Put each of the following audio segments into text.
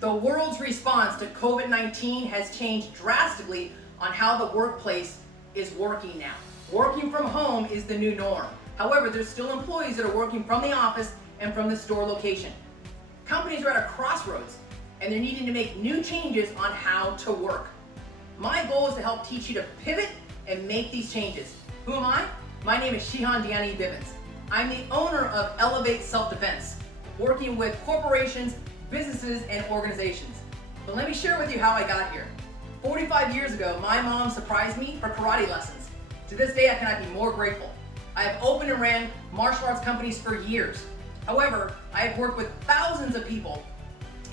The world's response to COVID-19 has changed drastically on how the workplace is working now. Working from home is the new norm. However, there's still employees that are working from the office and from the store location. Companies are at a crossroads and they're needing to make new changes on how to work. My goal is to help teach you to pivot and make these changes. Who am I? My name is Shi-Han Bivens. I'm the owner of Elevate Self-Defense, working with corporations, businesses, and organizations. But let me share with you how I got here. 45 years ago, my mom surprised me for karate lessons. To this day, I cannot be more grateful. I have opened and ran martial arts companies for years. However, I have worked with thousands of people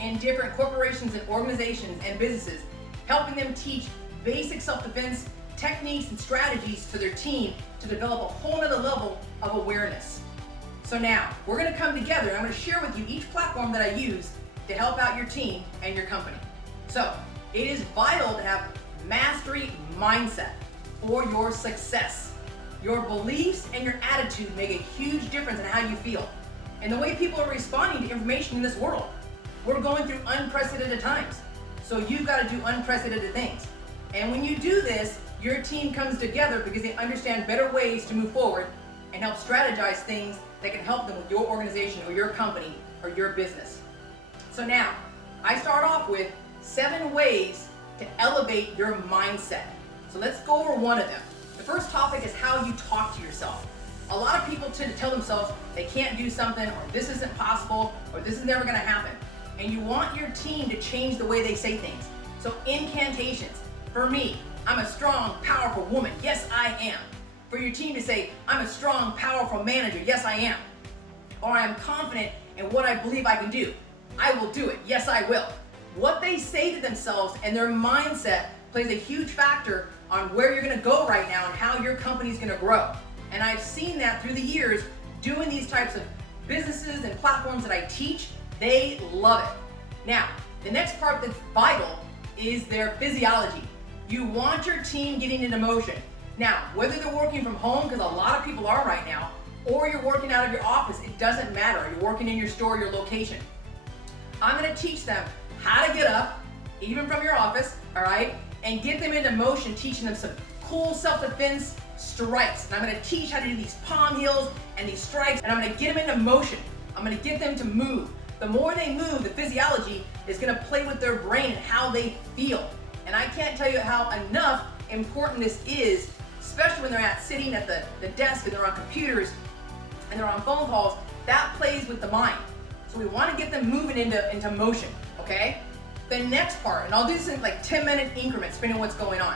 in different corporations and organizations and businesses, helping them teach basic self-defense techniques and strategies to their team to develop a whole nother level of awareness. So now, we're gonna come together and I'm gonna share with you each platform that I use to help out your team and your company. So, it is vital to have mastery mindset for your success. Your beliefs and your attitude make a huge difference in how you feel and the way people are responding to information in this world. We're going through unprecedented times, so you've got to do unprecedented things. And when you do this, your team comes together because they understand better ways to move forward and help strategize things that can help them with your organization or your company or your business. So now, I start off with 7 ways to elevate your mindset. So let's go over one of them. The first topic is how you talk to yourself. A lot of people tend to tell themselves they can't do something, or this isn't possible, or this is never gonna happen. And you want your team to change the way they say things. So incantations. For me, I'm a strong, powerful woman. Yes, I am. For your team to say, I'm a strong, powerful manager. Yes, I am. Or I'm confident in what I believe I can do. I will do it. Yes, I will. What they say to themselves and their mindset plays a huge factor on where you're gonna go right now and how your company's gonna grow. And I've seen that through the years doing these types of businesses and platforms that I teach. They love it. Now, the next part that's vital is their physiology. You want your team getting into motion. Now, whether they're working from home, because a lot of people are right now, or you're working out of your office, it doesn't matter. You're working in your store, your location. I'm gonna teach them how to get up, even from your office, all right, and get them into motion, teaching them some cool self-defense strikes. And I'm gonna teach how to do these palm heels and these strikes, and I'm gonna get them into motion. I'm gonna get them to move. The more they move, the physiology is gonna play with their brain and how they feel. And I can't tell you how enough important this is, especially when they're sitting at the desk and they're on computers and they're on phone calls. That plays with the mind. So we wanna get them moving into motion, okay? The next part, and I'll do this in like 10-minute increments depending on what's going on.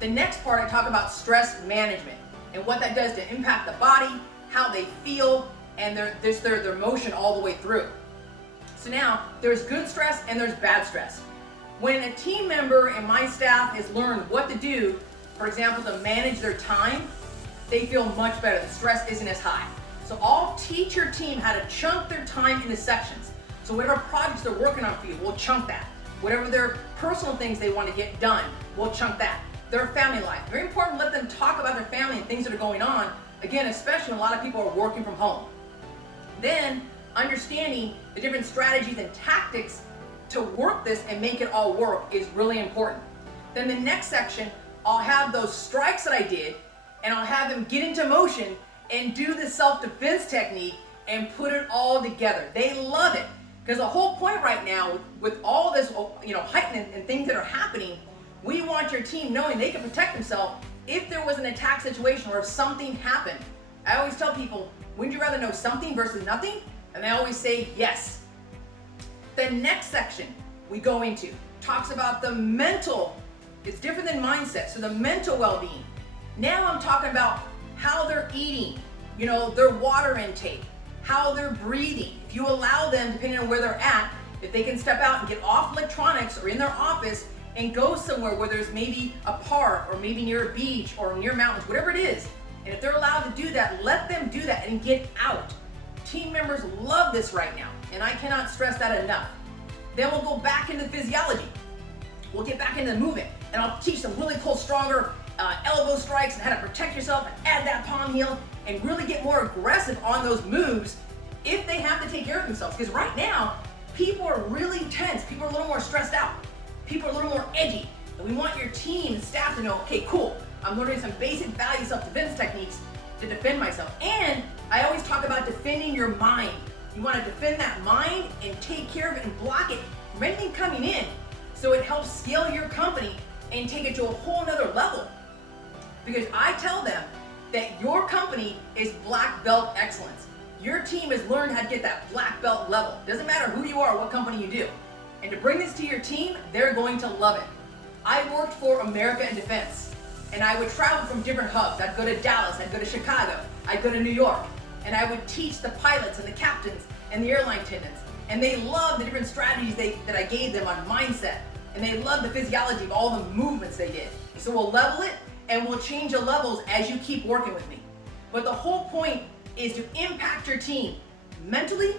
The next part, I talk about stress management and what that does to impact the body, how they feel, and their motion all the way through. So now, there's good stress and there's bad stress. When a team member and my staff has learned what to do, for example, to manage their time, they feel much better. The stress isn't as high. So I'll teach your team how to chunk their time into sections. So whatever projects they're working on for you, we'll chunk that. Whatever their personal things they want to get done, we'll chunk that. Their family life. Very important to let them talk about their family and things that are going on. Again, especially when a lot of people are working from home. Then, understanding the different strategies and tactics to work this and make it all work is really important. Then the next section, I'll have those strikes that I did, and I'll have them get into motion and do the self-defense technique and put it all together. They love it, because the whole point right now with all this, heightening and things that are happening, we want your team knowing they can protect themselves if there was an attack situation or if something happened. I always tell people, wouldn't you rather know something versus nothing? And they always say yes. The next section we go into talks about the mental. It's different than mindset, so the mental well-being. Now I'm talking about how they're eating, their water intake, how they're breathing. If you allow them, depending on where they're at, if they can step out and get off electronics or in their office and go somewhere where there's maybe a park or maybe near a beach or near mountains, whatever it is, and if they're allowed to do that, let them do that and get out. Team members love this right now, and I cannot stress that enough. Then we'll go back into physiology. We'll get back into the movement, and I'll teach them really cool, stronger elbow strikes and how to protect yourself and add that palm heel and really get more aggressive on those moves if they have to take care of themselves. Because right now, people are really tense. People are a little more edgy. And we want your team and staff to know, okay, cool, I'm learning some basic value self-defense techniques to defend myself. And I always talk about defending your mind. You want to defend that mind and take care of it and block it from anything coming in, so it helps scale your company and take it to a whole nother level. Because I tell them that your company is black belt excellence. Your team has learned how to get that black belt level. Doesn't matter who you are or what company you do. And to bring this to your team, they're going to love it. I worked for America in Defense, and I would travel from different hubs. I'd go to Dallas, I'd go to Chicago, I'd go to New York, and I would teach the pilots and the captains and the airline attendants. And they loved the different strategies that I gave them on mindset. And they loved the physiology of all the movements they did. So we'll level it, and we'll change the levels as you keep working with me. But the whole point is to impact your team mentally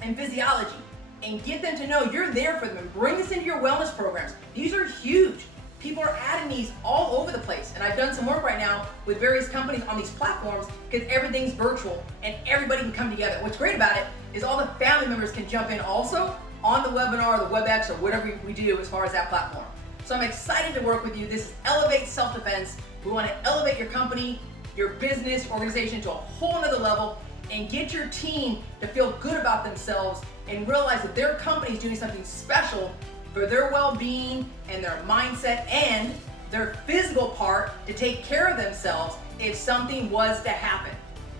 and physiology and get them to know you're there for them, and bring this into your wellness programs. These are huge. People are adding these all over the place. And I've done some work right now with various companies on these platforms because everything's virtual and everybody can come together. What's great about it is all the family members can jump in also on the webinar, the WebEx, or whatever we do as far as that platform. So I'm excited to work with you. This is Elevate Self-Defense. We want to elevate your company, your business, organization to a whole nother level and get your team to feel good about themselves and realize that their company is doing something special for their well-being and their mindset and their physical part to take care of themselves if something was to happen.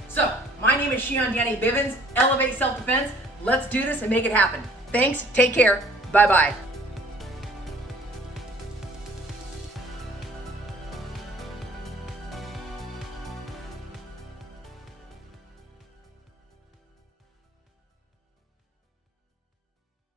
So, my name is Shi-Han Bivens, Elevate Self-Defense. Let's do this and make it happen. Thanks, take care, bye-bye.